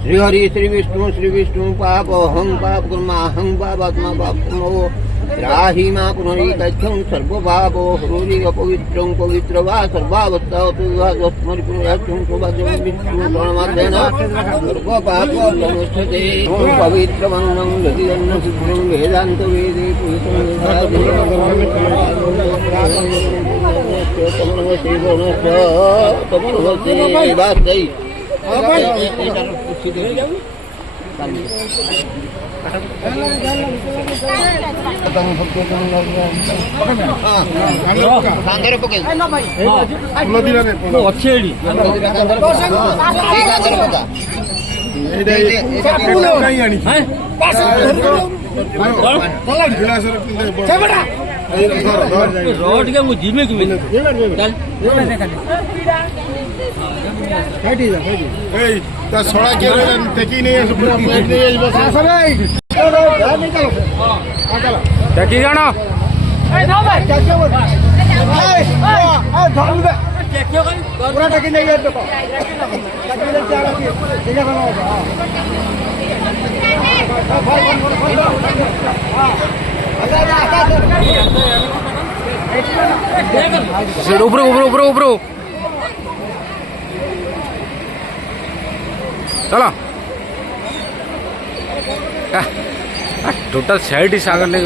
श्री हरि श्री विष्णु पाप हं पाप कर्मा हं पापात्मा पाप कर्मो राही मा पुनरीकच्छं सर्व पापो हरोरि अपवित्रं पवित्र वा सर्वावस्थातु वा स्मरि पुनराच्छं सौभाग्यं विष्णु प्रणमादेन सर्व पापो नमस्ते पवित्र वन्दं ललितं शुभ्रं वेदान्त वेदे पुरुषं रोड के मुझे में देखी जाना पूरा टकी नहीं है ऊपर ऊपर ऊपर ऊपर चलो टोटल साइड ही सागर ने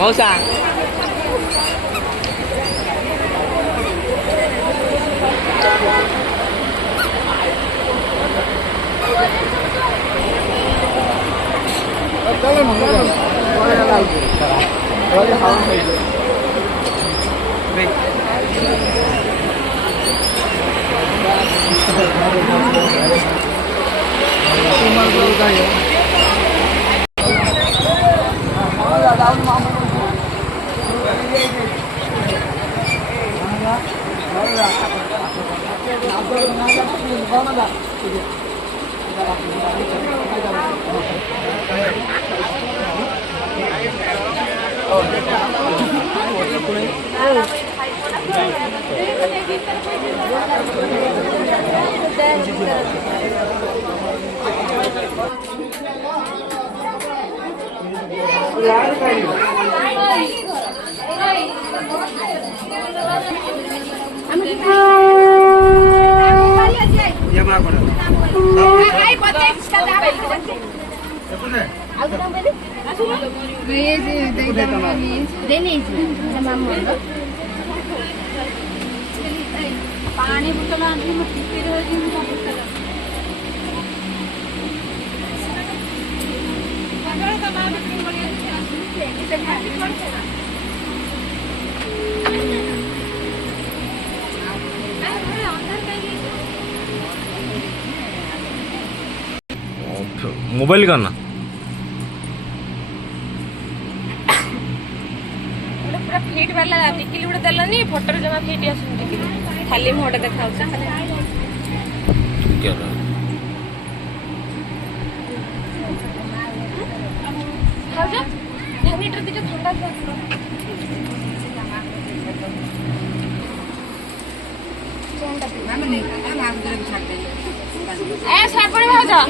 Ngô Sang पानी बोतल मोबाइल का ना पूरा फिट वाला टिकिली उड़े देलनी फोटो रे जमा फिट आसुन टिकिली खाली मोटे देखाउ छ क्या रहा खाजा मीटर दिके ठंडा ए सापणी भाजा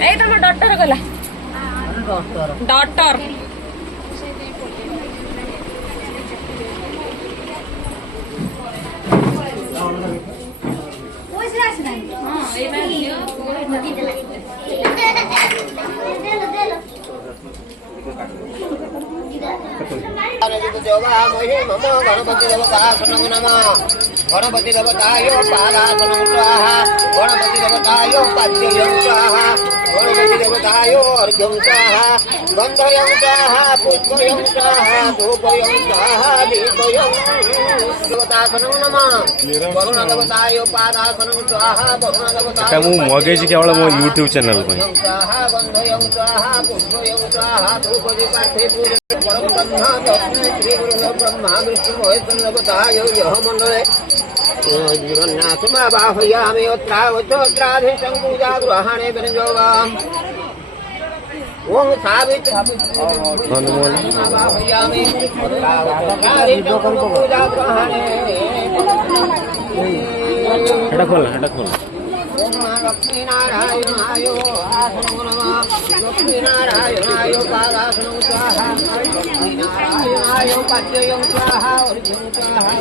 ए तम डॉक्टर गला डॉटर गणपति देवतासनं नमः गणपति देवतायो पादासनं स्वाहा गणपति देवतायो पाद्यं स्वाहा गणपति देवतायो अर्घ्यं स्वाहा गन्धयं स्वाहा पुष्पयं स्वाहा धूपयं स्वाहा दीपयं देवतासनं नमः वरुण देवतायो पादासनं स्वाहा वरुण ଏଟା ମୁଁ ମଗେଇଛି କେବଳ ମୋ ୟୁଟ୍ୟୁବ ଚ୍ୟାନେଲ ପାଇଁ। स्वाहा गन्धयं स्वाहा पुष्पयं स्वाहा धूपदीपार्थे पूजनं परम ब्रह्म तस्मै श्री गुरुभ्यो ब्रह्मा विष्णु महेश्वर देवतायो यः मण्डले जीवन्नाथमावाहयामि अत्रावचोत्राधीशं पूजा गृहाणे विनियोगाम् ओम सावित्रीमावाहयामि अत्रावचोत्राधीशं पूजा गृहाणे এটা খোল এটা খোল। ओम लक्ष्मीनारायणाय आसनं नमः लक्ष्मीनारायणाय पादासनं स्वाहा लक्ष्मीनारायणाय पाद्यं स्वाहा अर्घ्यं स्वाहा